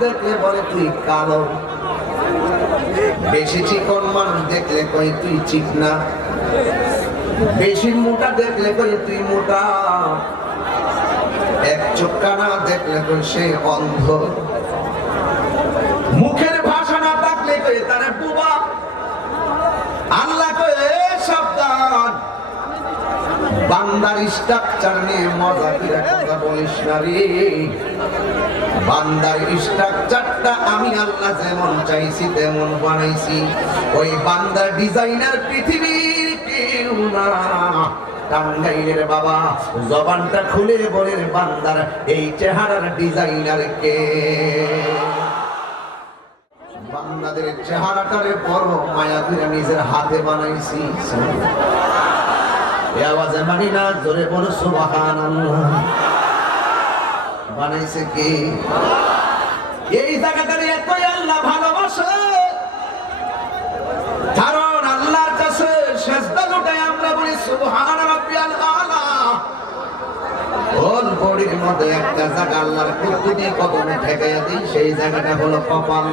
দেখলে বলে তুই কালো? বেশি চিকন মানুষ দেখলে কই তুই চিকনা বেশি মোটা দেখলে কই তুই মোটা? এক চোখ কানা দেখলে কই সে অন্ধ? মুখের ভাষা না থাকলে কই তারে বুবা? আল্লাহ এ সাবধান। বান্দার স্ট্রাকচার নিয়ে মজা করে কথা বলিস না রে। বান্দার স্ট্রাকচারটা আমি আল্লাহ যেমন চাইছি, তেমন বানাইছি। ওই বান্দার ডিজাইনার পৃথিবীর কেউ না। টাঙ্গাইলের বাবা জবানটা খুলে বলে, বান্দার এই চেহারার ডিজাইনার কে? বান্দাদের চেহারাটারে বড় মায়া করে নিজের হাতে বানাইছি। আওয়াজে মানি না, জোরে বলো সুবাহান বানাইছে কি? এই জায়গাটারে এতই আল্লাহ ভালোবাসে। কারণ আল্লাহর কাছে শেষদা লুটায় আমরা বলি সুবহান রাব্বিয়াল আলা। একটা জায়গা ঠেকাইয়া দিই, সেই জায়গাটা হলো কপাল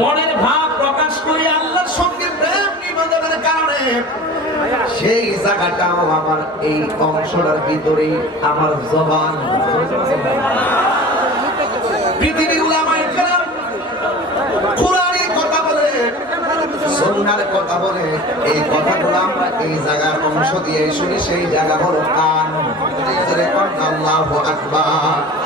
মনের ভাব প্রকাশ সেই জায়গাটাও আমার এই অংশটার ভিতরেই আমার জবান। কথা বলে সন্ন্যার কথা বলে, এই কথাগুলো আমরা এই জায়গার অংশ দিয়ে শুনি, সেই জায়গা হলো কোন। আল্লাহু আকবার।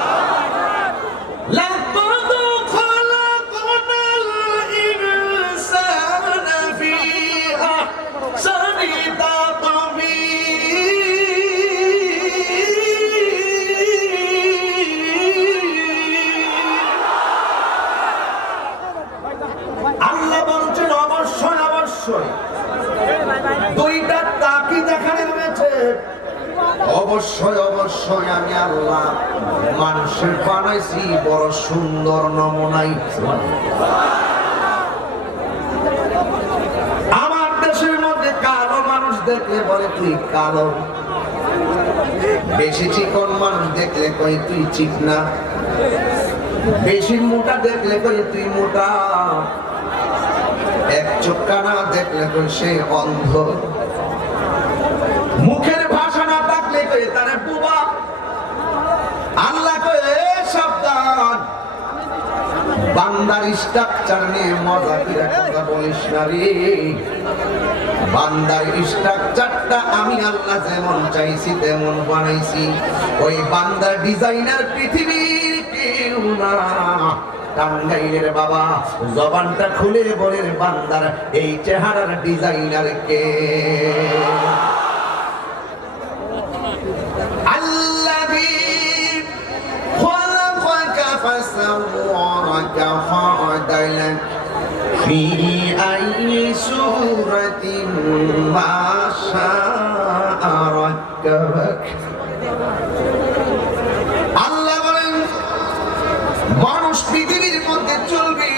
অবশ্যই আমি আল্লাহ মানুষের বানাইছি, বড় সুন্দর নমুনাই। আমার দেশের মধ্যে কালো মানুষ দেখলে বলে তুই কালো। বেশি চিকন মানুষ দেখলে কই তুই চিকনা বেশি মোটা দেখলে কই তুই মোটা। এক চোখ কানা দেখলে কই সে অন্ধ মুখের ভাষা না থাকলে কই তারে বুবা আল্লাহ কই এ সাবধান বান্দার স্ট্রাকচার নিয়ে মজা করে কথা বলিস না রে। বান্দার স্ট্রাকচারটা আমি আল্লাহ যেমন চাইছি, তেমন বানাইছি। ওই বান্দার ডিজাইনার পৃথিবীর কেউ না। টাঙ্গাইলের বাবা, জবানটা খুলে বলে বান্দার এই চেহারার ডিজাইনার কে? فسوارك فعدلك في أي سورة ما شاء ركبك আল্লাহ বলেন মানুষ পৃথিবীর মধ্যে চলবে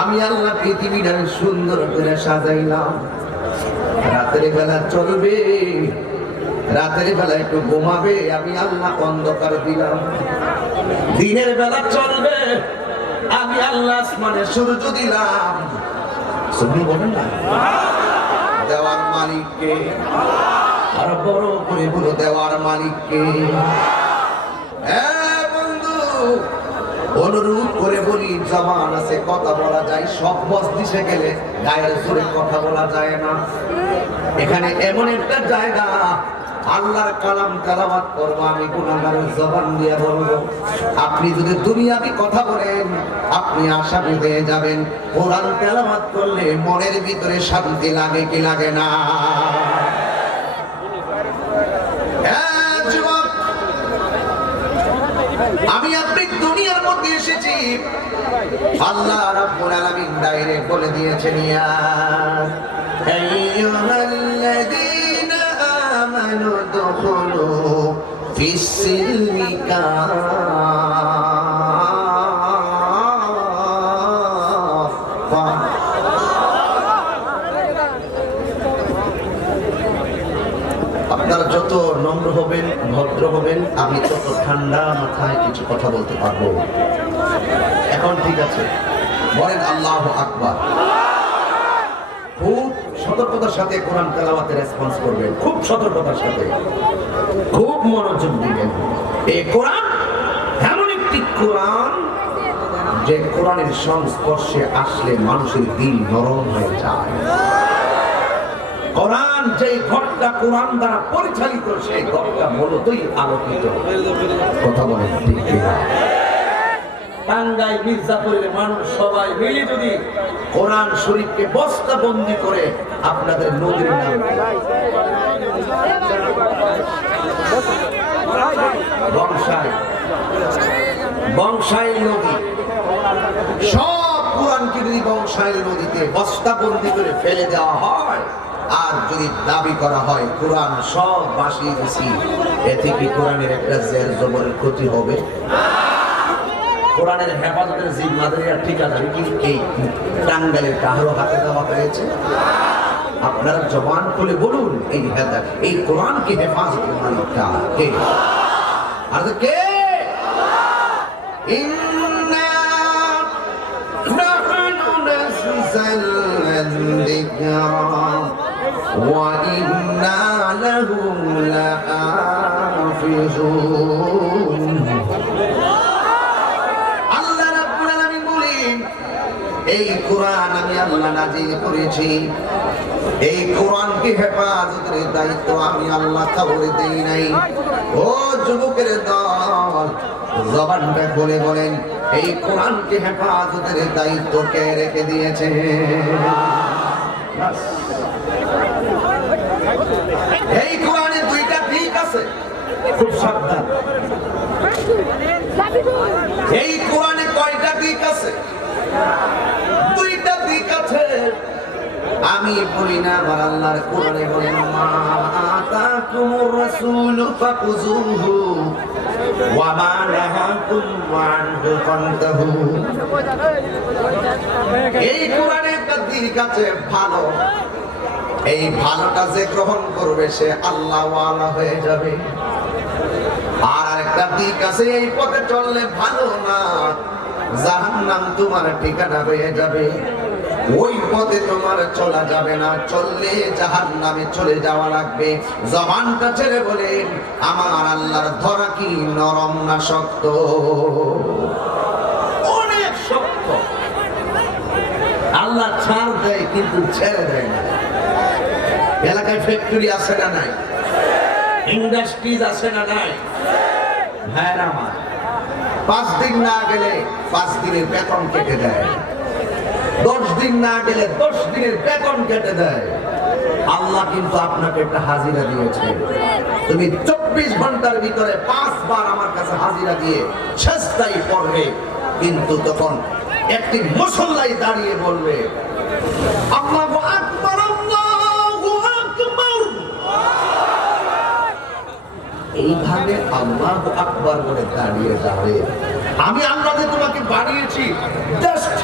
আমি আল্লাহ পৃথিবীটা সুন্দর করে সাজাইলাম রাতের বেলা চলবে রাতের বেলা একটু ঘুমাবে আমি আল্লাহ অন্ধকার দিলাম দিনের বেলা চলবে আমি আল্লাহ আসমানে সূর্য দিলাম। শুনুন বলেন না। দেওয়ার মালিককে। আর বড় করে বলো, দেওয়ার মালিককে। হ্যাঁ বন্ধু অনুরোধ করে বলি, জবান আছে, কথা বলা যায়, সব মসজিষে গেলে গায়ের জোরে কথা বলা যায় না। এখানে এমন একটা জায়গা আল্লাহর কালাম তেলাওয়াত করব আমি গুণাগারের জবান দিয়ে বলব আপনি যদি দুনিয়াবি কথা বলেন আপনি আসামি হয়ে যাবেন। কোরআন তেলাওয়াত করলে মনের ভিতরে শান্তি লাগে কি লাগে না? হ্যাঁ, আমি আপনি দুনিয়ার মধ্যে এসেছি। আল্লাহ রাব্বুল আলামিন ডাইরেক্ট বলে দিয়েছেন ইয়া কাফা আপনারা যত নম্র হবেন, ভদ্র হবেন, আমি তত ঠান্ডা মাথায় কিছু কথা বলতে পারব। এখন ঠিক আছে। বলেন আল্লাহ আকবার। সতর্কতার সাথে কোরআন তেলাওয়াতে রেসপন্স করবেন। খুব সতর্কতার সাথে। খুব মনোযোগ দিবেন। এই কোরআন এমন একটি কোরআন যে কোরআনের সংস্পর্শে আসলে মানুষের দিল নরম হয়ে যায়। কোরআন যে ঘরটা কোরআন দ্বারা পরিচালিত, সেই ঘরটা মূলতই আলোকিত। কথা বলেন ঠিক টাঙ্গাই মির্জাপুরের মানুষ সবাই মিলে যদি কোরআন শরীফকে বস্তা বন্দি করে আপনাদের নদীর নাম বংশাই। বংশাই নদী। সব কোরআনকে যদি বংশাইল নদীতে বস্তা বন্দি করে ফেলে দেওয়া হয়, আর যদি দাবি করা হয়, কোরআন সব বাসিয়ে দিছি, এতে কি কোরআনের একটা জের জবরের ক্ষতি হবে? কোরআনের হেফাজতের জিম্মাদারিরা ঠিকাদারি কি এই টাঙ্গালের কাহারো হাতে দেওয়া হয়েছে। আপনারা জবান খুলে বলুন, এই হেদা এই কোরআন কি হেফাজত মালিকটা কে? আর কে? ইন্না নাহনু নাযযালনা এই কোরআন আমি আল্লাহ নাজিল করেছি। এই কোরআন কোরআনকে হেফাজতের দায়িত্ব আমি আল্লাহ কাউরে দেই নাই। ও যুবকের দল, জবানটা বলে বলেন, এই কোরআনকে হেফাজতের দায়িত্ব কে রেখে দিয়েছে? এই কোরআনে দুইটা দিক আছে। খুব সাবধান। এই কোরআনে কয়টা দিক আছে? আমি বলি না, আমার আল্লাহর কোরআনে বলেন মা আতাকুমুর রাসূলু, ফাকুযুহু। ওয়া মা নাহাকুম আনহু ফান্তাহু। এই কোরআনে দিক আছে ভালো। এই ভালোটা যে গ্রহণ করবে, সে আল্লাহ ওয়ালা হয়ে যাবে। আর আরেকটা দিক আছে, এই পথে চললে ভালো না। জাহান্নাম তোমার ঠিকানা হয়ে যাবে। ওই পথে তোমার চলা যাবে না। চললে জাহান নামে চলে যাওয়া লাগবে। জবানটা ছেড়ে বলে আমার আল্লাহর ধরা কি নরম না শক্ত? অনেক শক্ত। আল্লাহ ছাড় দেয়, কিন্তু ছেড়ে দেয় না। এলাকায় ফ্যাক্টরি আছে না নাই? ইন্ডাস্ট্রিজ আছে না নাই? ভাইয়ের আমার, পাঁচ দিন না গেলে পাঁচ দিনের বেতন কেটে দেয়। দশ দিন না গেলে দশ দিনের বেতন কেটে দেয়। আল্লাহ কিন্তু আপনাকে একটা হাজিরা দিয়েছে। তুমি চব্বিশ ঘণ্টার ভিতরে পাঁচবার আমার কাছে হাজিরা দিয়ে শেষটাই পড়বে। কিন্তু তখন একটি মুসল্লাই দাঁড়িয়ে বলবে এইভাবে আল্লাহ আকবার বলে দাঁড়িয়ে যাবে। আমি আল্লাহ তোমাকে বানিয়েছি। জাস্ট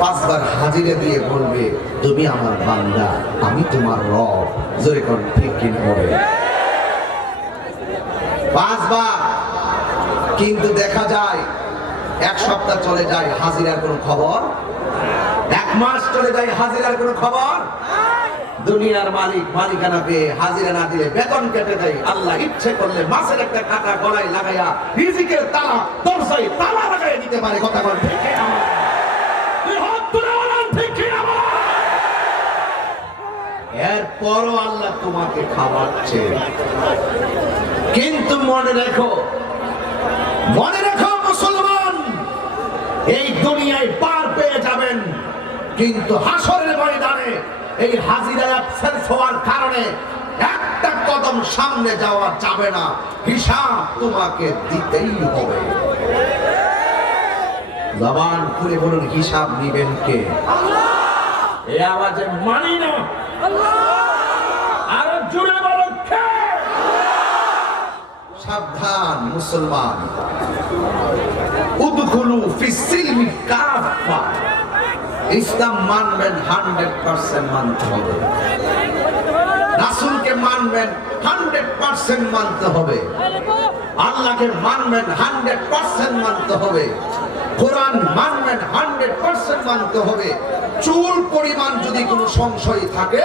পাঁচবার হাজিরে দিয়ে বলবে, তুমি আমার বান্দা, আমি তোমার রব। জোরে কোন ঠিক কিনা হবে পাঁচবার। কিন্তু দেখা যায়, এক সপ্তাহ চলে যায় হাজিরার কোনো খবর? এক মাস চলে যায় হাজিরার কোনো খবর? দুনিয়ার মালিক, মালিকানা পেয়ে হাজিরা না দিলে বেতন কেটে দেয়। আল্লাহ ইচ্ছে করলে মাসের একটা কাটা গলায় লাগাইয়া রিজিকের তালা, দরজায় তালা লাগাই দিতে পারে, কথা বল? এরপরও আল্লাহ তোমাকে খাওয়াচ্ছে। কিন্তু মনে রেখো মনে রেখো মুসলমান, এই দুনিয়ায় পার পেয়ে যাবেন, কিন্তু হাসরের ময়দানে এই হাজিরা অ্যাবসেন্স হওয়ার কারণে একটা কদম সামনে যাওয়া যাবে না। হিসাব তোমাকে দিতেই হবে। জবান খুলে বলুন হিসাব নিবেন কে? এ আওয়াজে মানি না। আরও জুড়ে বলুন কে? সাবধান মুসলমান। উদখুলু ফিসিলমি কাফা ইসলাম মানবেন হান্ড্রেড পার্সেন্ট মানতে হবে। রাসুলকে মানবেন হান্ড্রেড পার্সেন্ট মানতে হবে। আল্লাহকে মানবেন হান্ড্রেড পার্সেন্ট মানতে হবে। কোরআন মানবেন হান্ড্রেড পার্সেন্ট মানতে হবে। চুল পরিমাণ যদি কোনো সংশয় থাকে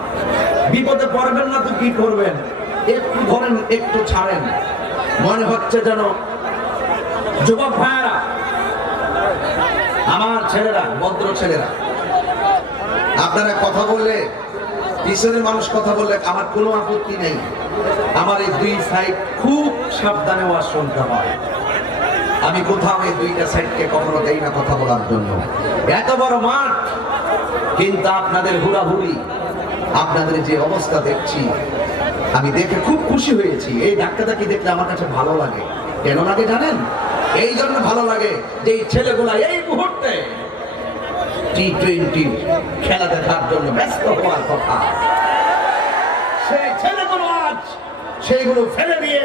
বিপদে পড়বেন না তো কি করবেন? একটু ধরেন, একটু ছাড়েন। মনে হচ্ছে যেন যুবক ভাইয়েরা, আমার ছেলেরা, ভদ্র ছেলেরা, আপনারা কথা বললে পিছনের মানুষ কথা বললে আমার কোনো আপত্তি নেই। আমার এই দুই সাইড খুব সাবধানে ওয়াজ শুনতে হয়। আমি কোথাও এই দুইটা সাইডকে কখনো দেই না কথা বলার জন্য। এত বড় মাঠ, কিন্তু আপনাদের হুড়াহুড়ি আপনাদের যে অবস্থা দেখছি, আমি দেখে খুব খুশি হয়েছি। এই ডাক্তারটাকে দেখলে আমার কাছে ভালো লাগে। কেন লাগে জানেন? এই জন্য ভালো লাগে যে এই ছেলেগুলা এই মুহূর্তে টি টোয়েন্টি খেলা দেখার জন্য ব্যস্ত হওয়ার কথা। সেই ছেলেগুলো আজ সেইগুলো ফেলে দিয়ে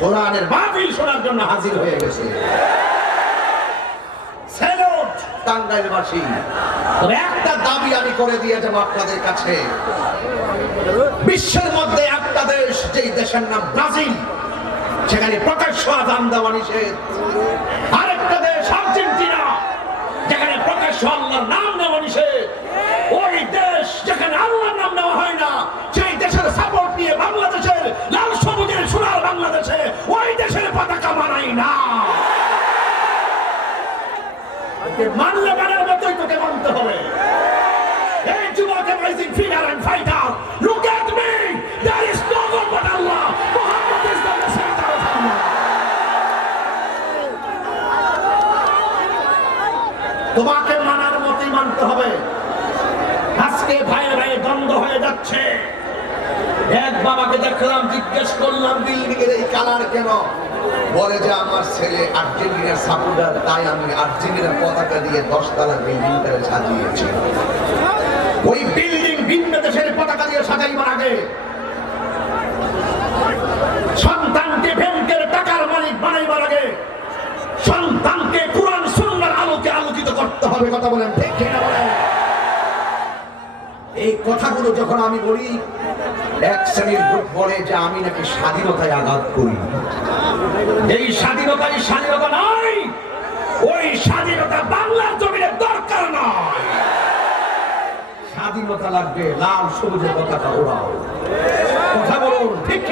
কোরআনের মাহফিল শোনার জন্য হাজির হয়ে গেছে। টাঙ্গাইলবাসী। তবে একটা দাবি আমি করে দিয়ে যাব আপনাদের কাছে। বিশ্বের মধ্যে একটা দেশ, যেই দেশের নাম ব্রাজিল, সেখানে প্রকাশ্য আদান দেওয়া নিষেধ। আরেকটা দেশ, আর্জেন্টিনা, যেখানে প্রকাশ্য আল্লাহর নাম নেওয়া নিষেধ। ওই দেশ যেখানে আল্লাহর নাম নেওয়া হয় না, সেই দেশের সাপোর্ট নিয়ে বাংলাদেশের লাল সবুজের সোনার বাংলাদেশে ওই দেশের পতাকা মানাই না তোকে মানলে মানার মতোই তোকে মানতে হবে। এই যুবক rising figure and fighter look at me there is no god but Allah Muhammad is the messenger of তোমাকে মানার মতোই মানতে হবে। আজকে ভাইয়ে ভাইয়ে দ্বন্দ্ব হয়ে যাচ্ছে। এক বাবাকে দেখলাম, জিজ্ঞেস করলাম বিল্ডিং এর এই কালার কেন? বলে যে আমার ছেলে আর্জেন্টিনার সাপোর্টার তাই আমি আর্জেন্টিনার পতাকা দিয়ে দশতলা বিল্ডিংটা সাজিয়েছি। ওই বিল্ডিং ভিন্ন দেশের পতাকা দিয়ে সাজাইবার আগে সন্তানকে ব্যাংকের টাকার মালিক বানাইবার আগে সন্তানকে কোরআন সুন্নাহর আলোকে আলোকিত করতে হবে, কথা বলেন ঠিক কিনা বলেন? এই কথাগুলো যখন আমি বলি, এক শ্রেণির লোক বলে যে আমি নাকি স্বাধীনতায় আঘাত করি। এই স্বাধীনতাই স্বাধীনতা নয় ওই স্বাধীনতা বাংলার জমিনে দরকার নয় স্বাধীনতা লাগবে, লাল সবুজের পতাকা ওড়াও। কথা বলুন, ঠিক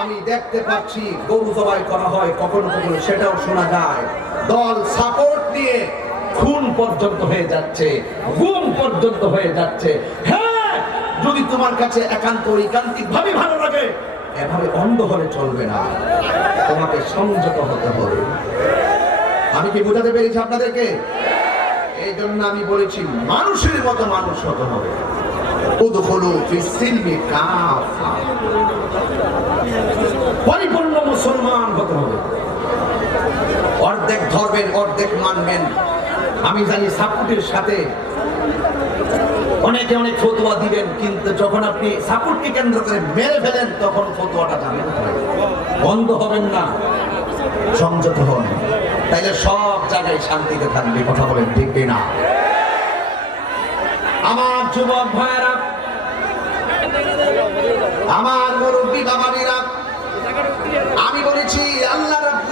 আমি দেখতে পাচ্ছি, গরু জবাই করা হয়, কখনো কখনো সেটাও শোনা যায়। দল সাপোর্ট দিয়ে খুন পর্যন্ত হয়ে যাচ্ছে, গুম পর্যন্ত হয়ে যাচ্ছে। হ্যাঁ যদি তোমার কাছে একান্ত ঐকান্তিক ভাবে ভালো লাগে, এভাবে অন্ধ হলে চলবে না। তোমাকে সংযত হতে হবে। আমি কি বোঝাতে পেরেছি আপনাদেরকে? এই জন্য আমি বলেছি, মানুষের মতো মানুষ হতে হবে। পরিপূর্ণ মুসলমান হতে হবে। অর্ধেক ধরবেন, অর্ধেক মানবেন। আমি জানি সাপোর্টের সাথে অনেকে অনেক ফতোয়া দিবেন, কিন্তু যখন আপনি সাপোর্টকে কেন্দ্র করে মেরে ফেলেন, তখন ফতোয়াটা জানেন বন্ধ হবেন না, সংযত হন। তাইলে সব জায়গায় শান্তিতে থাকবে, কথা বলেন ঠিক না আমার যুবক ভাইয়েরা, আমার মুরব্বী বাবাবিরা আমি বলেছি আল্লাহ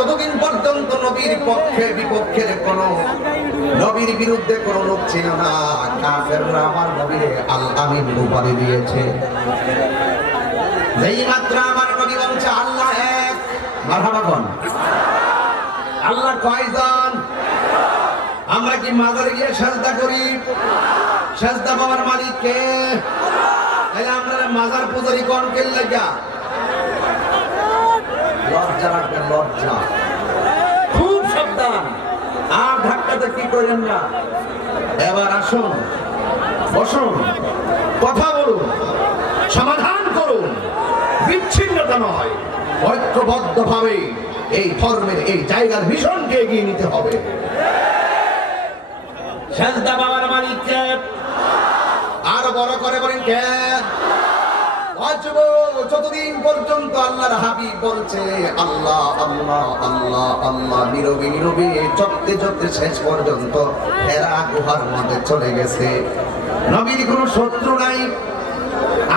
ততদিন পর্যন্ত নবীর পক্ষে বিপক্ষের কোন নবীর বিরুদ্ধে কোন লোক ছিল না আমার নবীর আল আমিন উপাধি দিয়েছে। যেই মাত্র আমার নবী বলছে, আল্লাহ এক। আল্লাহ কয়জন? আমরা কি মাজারে গিয়ে সাজদা করি? সাজদা পাওয়ার মালিক কে? আমরা মাজার পূজারি কোন কে লাগা? লজ্জা রাখবেন লজ্জা। খুব সাবধান। আর ধাক্কাতে কি করেন না? এবার আসুন বসুন কথা বলুন সমাধান করুন। বিচ্ছিন্নতা নয় ঐক্যবদ্ধ ভাবে এই ধর্মের এই জায়গার মিশনকে এগিয়ে নিতে হবে। বাবার আরও বড় করে বলেন কে? অজব যতদিন পর্যন্ত আল্লাহর হাবিব বলছে, আল্লাহ আল্লাহ আল্লাহ আল্লাহ, নীরবে নীরবে চটতে চটতে শেষ পর্যন্ত হেরা গুহার মধ্যে চলে গেছে। নবীর কোনো শত্রু নাই।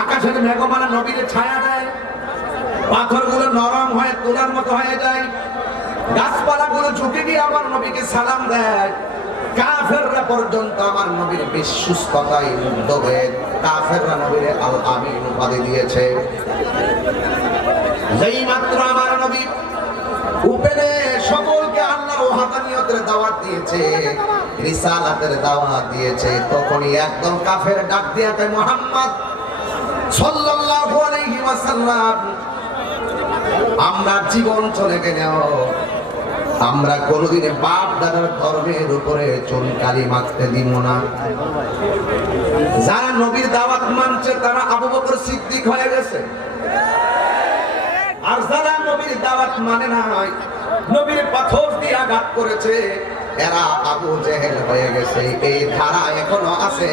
আকাশের মেঘমালা নবীর ছায়া দেয়। পাথরগুলো নরম হয়ে তোলার মতো হয়ে যায়। গাছপালাগুলো ঝুঁকে গিয়ে আমার নবীকে সালাম দেয়। কাফেররা পর্যন্ত আমার নবীর বিশ্বস্ততায় মুগ্ধ হয়ে কাফেররা নবীর আল আমিন উপাধি দিয়েছে। যেই মাত্র আমার নবী উপেনে সকলকে আল্লাহর ওহাদানিয়তের দাওয়াত দিয়েছে, রিসালাতের দাওয়াত দিয়েছে, তখনই একদম কাফের ডাক দিয়াতে মোহাম্মদ সাল্লাল্লাহু আলাইহি ওয়াসাল্লাম, আমরা জীবন চলে গেলেও আমরা কোনোদিনে বাপ দাদার ধর্মের উপরে চুনকালি মাখতে দিব না। যারা নবীর দাওয়াত মানছে, তারা আবু বকর সিদ্দিক হয়ে গেছে। আর যারা নবীর দাওয়াত মানে নাই, নবীর পাথর দিয়ে আঘাত করেছে, এরা আবু জেহেল হয়ে গেছে। এই ধারা এখনও আছে।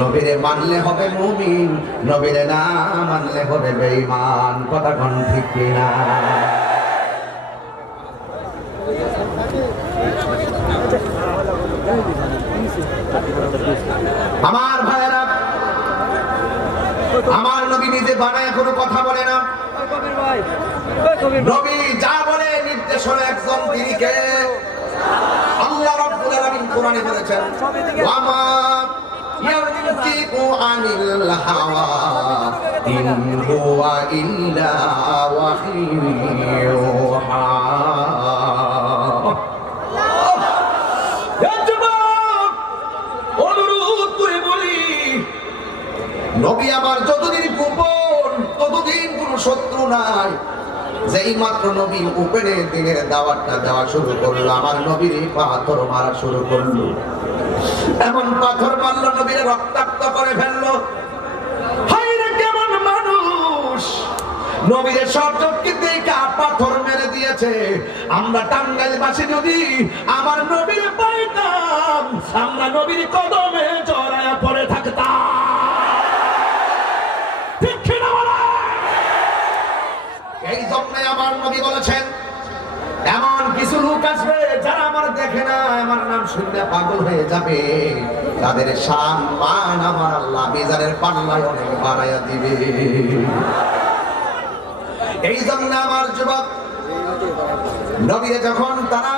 নবীরে মানলে হবে মুমিন, নবীরে না মানলে হবে বেঈমান। কথা ঠিক কিনা? আমার ভাইয়েরা, আমার নবী নিজে বানায় কোনো কথা বলে না। নবী যা বলে নির্দেশনা একজন তিনি কে আল্লাহ রাব্বুল আলামিন কোরআনে বলেছেন, ওয়ামা ইয়ানতিকু আনিল হাওয়া, ইন হুয়া ইল্লা ওয়াহিয়ুহা এ যুবক, অনুরোধ করে বলি নবী আমার যতদিন গোপন, ততদিন কোন শত্রু নাই। যেই মাত্র নবী উপেনে দিনের দাওয়াতটা দেওয়া শুরু করল, আমার নবীর পাথর মারা শুরু করল। এমন পাথর মারলো, নবীর রক্তাক্ত করে ফেলল। কেমন সব চোখকে পাথর মেরে দিয়েছে। আমরা টাঙ্গাইল বাসী যদি আমার নবীর পাইতাম। আমরা নবীর কদমে নবী বলেছেন, এমন কিছু লোক আসবে যারা আমার দেখে না, আমার নাম শুনলে পাগল হয়ে যাবে। তাদের শান মান আমার আল্লাহ মেজারের পাল্লায় অনেক বাড়াইয়া দিবে। এই জন্য আমার যুবক, নবীরা যখন তারা